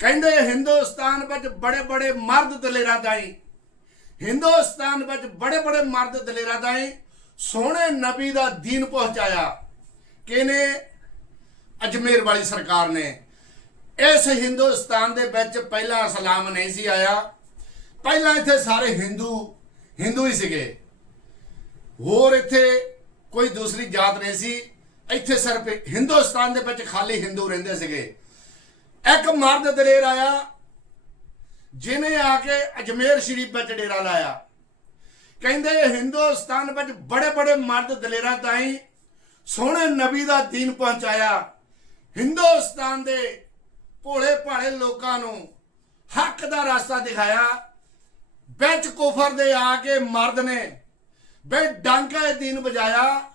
ਕਹਿੰਦੇ ਹਿੰਦੁਸਤਾਨ ਵਿੱਚ ਬੜੇ ਬੜੇ ਮਰਦ ਦਲੇਰਾ ਦਾਈ ਹਿੰਦੁਸਤਾਨ ਵਿੱਚ ਬੜੇ ਬੜੇ ਮਰਦ ਦਲੇਰਾ ਦਾਈ ਸੋਹਣੇ ਨਬੀ ਦਾ ਦੀਨ ਪਹੁੰਚਾਇਆ। ਕਿਨੇ ਅਜਮੇਰ ਵਾਲੀ ਸਰਕਾਰ ਨੇ। ਇਸ ਹਿੰਦੁਸਤਾਨ ਦੇ ਵਿੱਚ ਪਹਿਲਾਂ ਇਸਲਾਮ ਨਹੀਂ ਸੀ ਆਇਆ। ਪਹਿਲਾਂ ਇੱਥੇ ਸਾਰੇ ਹਿੰਦੂ ਹਿੰਦੂ ਹੀ ਸੀਗੇ। ਹੋਰ ਇੱਥੇ ਕੋਈ ਦੂਸਰੀ ਜਾਤ ਨਹੀਂ ਸੀ। ਇੱਥੇ ਸਿਰਫ ਹਿੰਦੁਸਤਾਨ ਦੇ ਵਿੱਚ ਖਾਲੀ ਹਿੰਦੂ ਰਹਿੰਦੇ ਸੀਗੇ। ਇੱਕ ਮਰਦ ਦਲੇਰ ਆਇਆ ਜਿਨੇ ਆ ਕੇ ਅਜਮੇਰ ਸ਼ਰੀਫ ਵਿੱਚ ਡੇਰਾ ਲਾਇਆ। ਕਹਿੰਦੇ ਹਿੰਦੁਸਤਾਨ ਵਿੱਚ ਬੜੇ ਬੜੇ ਮਰਦ ਦਲੇਰਾਂ ਤਾਈ ਸੋਹਣੇ ਨਬੀ ਦਾ ਦੀਨ ਪਹੁੰਚਾਇਆ। ਹਿੰਦੁਸਤਾਨ ਦੇ ਭੋਲੇ ਭਾਲੇ ਲੋਕਾਂ ਨੂੰ ਹੱਕ ਦਾ ਰਸਤਾ ਦਿਖਾਇਆ। ਵਿੱਚ ਕੁਫਰ ਦੇ ਆ ਕੇ ਮਰਦ ਨੇ ਬੇ ਡਾਂਕਾ ਦੀਨ ਵਜਾਇਆ।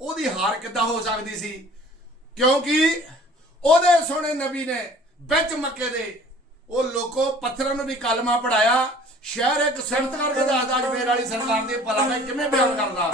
ਉਹਦੀ ਹਾਰ ਕਿੱਦਾਂ ਹੋ ਸਕਦੀ ਸੀ? ਕਿਉਂਕਿ ਉਹਦੇ ਸੋਹਣੇ ਨਬੀ ਨੇ ਵਿੱਚ ਮੱਕੇ ਦੇ ਉਹ ਲੋਕੋ ਪੱਥਰਾਂ ਨੂੰ ਵੀ ਕਲਮਾ ਪੜਾਇਆ। ਸ਼ਹਿਰ ਇੱਕ ਸਿਰਤ ਕਰਕੇ ਦੱਸਦਾ ਅਜਮੇਰ ਵਾਲੀ ਸਰਕਾਰ ਦੇ ਪਲਾਵੇ ਕਿਵੇਂ ਬਿਆਨ ਕਰਦਾ?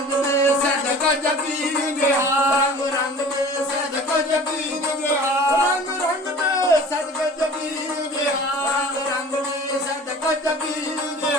ਰੰਗ ਮੇ ਸਦਕਾ ਜਗੀ ਨਿਹਾਰ ਰੰਗ ਰੰਗ ਮੇ ਸਦਕਾ ਜਗੀ ਨਿਹਾਰ ਰੰਗ ਰੰਗ ਮੇ ਸਦਕਾ ਜਗੀ ਨਿਹਾਰ ਰੰਗ ਰੰਗ ਮੇ ਸਦਕਾ ਜਗੀ ਨਿਹਾਰ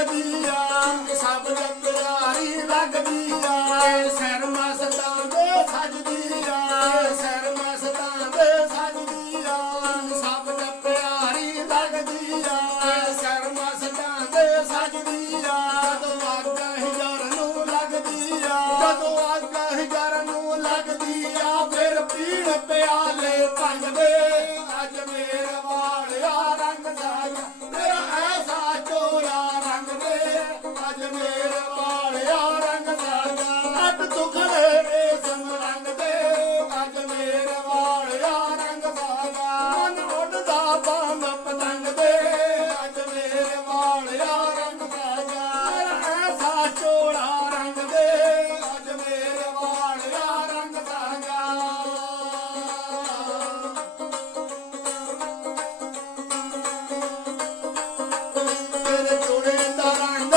Abadiya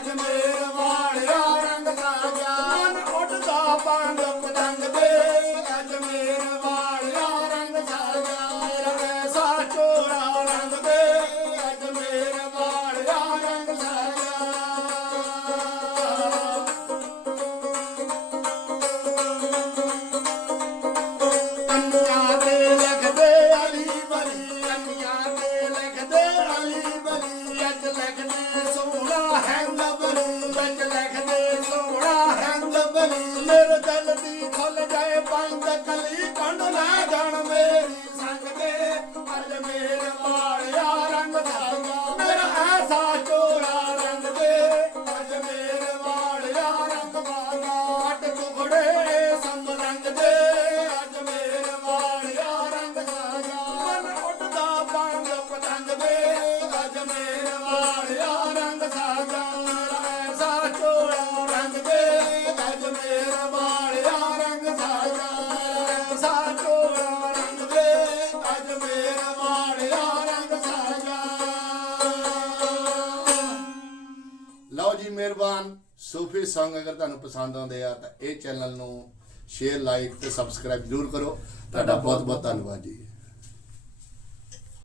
de maneira. ਮੇਰੇ ਦਿਲ ਦੀ ਖੁੱਲ ਜਾਏ ਬੰਦ ਕਲੀ ਕੰਡ ਨਾ ਜਾਣ ਮਿਹਰਬਾਨ। ਸੂਫੀ ਸੰਗ ਅਗਰ ਤੁਹਾਨੂੰ ਪਸੰਦ ਆਉਂਦੇ ਆ, ਤਾਂ ਇਹ ਚੈਨਲ ਨੂੰ ਸ਼ੇਅਰ ਲਾਈਕ ਤੇ ਸਬਸਕ੍ਰਾਈਬ ਜ਼ਰੂਰ ਕਰੋ। ਤੁਹਾਡਾ ਬਹੁਤ ਬਹੁਤ ਧੰਨਵਾਦ ਜੀ।